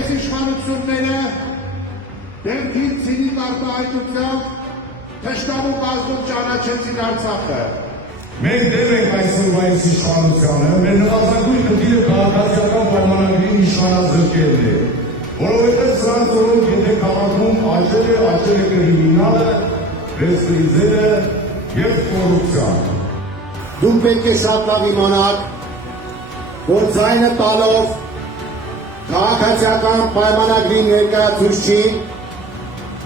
Մեծ իշխանությունները դեմքին ցինիկ արտահայտությամբ թշնամու կազմում ճանաչեցին Արցախը։ Մենք դեմ ենք այսօրվա իշխանությանը, մեր նվազագույն խնդիրը քաղաքացիական պայմանագրի իշխանազրկելն է, որովհետև սրանց օրոք եթե քաղաքում աճել է կրիմինալը, ռեստրիզերը և կոռուպցիան։ Դուք պետք է շատ լավ իմանաք, որ ձայնը տալով քաղաքացիական պայմանագրի ներկայացուցիչ չի,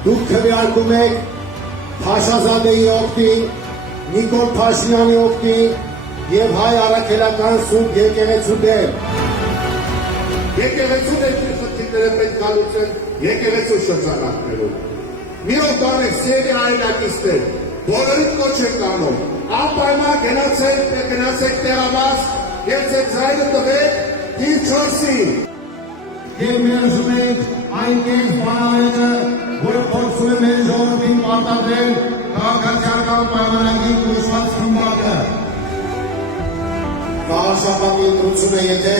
դուք քվեարկում եք Փաշազադեի օգտին, Նիկոլ Փաշինյանի օգտին և հայ առաքելական սուրբ եկեղեցու դեմ։ Եկեղեցու ներքին խնդիրները պետք է լուծեն եկեղեցու շրջանակներում։ Մի օր տանեք սիրելի հայրենակիցներ, բոլորին կոչ ենք անում, անպայման գնացեք տեղաբաց և ձեր ձայնը տվեք իր 4-ին։ Եվ մերժում ենք այն կերպ բանալենը, որը փորձում է մեր ժողովրդին պարտադրել քաղաքացիական պայմանագրի կոչված խմբակը։ Քաղաքաշաբաթի ընտրությունը եթե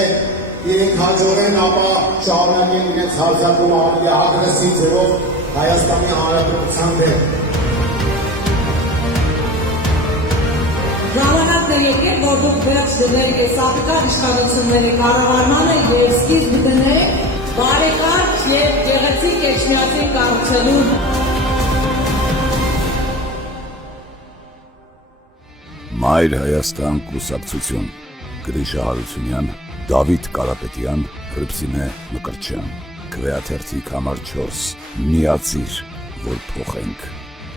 իրենք հաջողեն, ապա շարունակեն իրենց հարձակումը ավելի ագրեսիվ ձևով Հայաստանի Հանրապետության դեմ։ Ժամանակն է եկել, որ դուք վերջ դնեք եսապիկար իշխանությունների կառավարմանը և սկիզբ դնեք բարեկարգ և գեղեցիկ Էջմիածին կառուցելու։ Մայր Հայաստան կուսակցություն Գրիշա Հարությունյան, Դավիթ Կարապետյան, Հռիփսիմե Մկրտչյան, Քվեաթերթիկ համար 4 միացիր, որ փոխենք։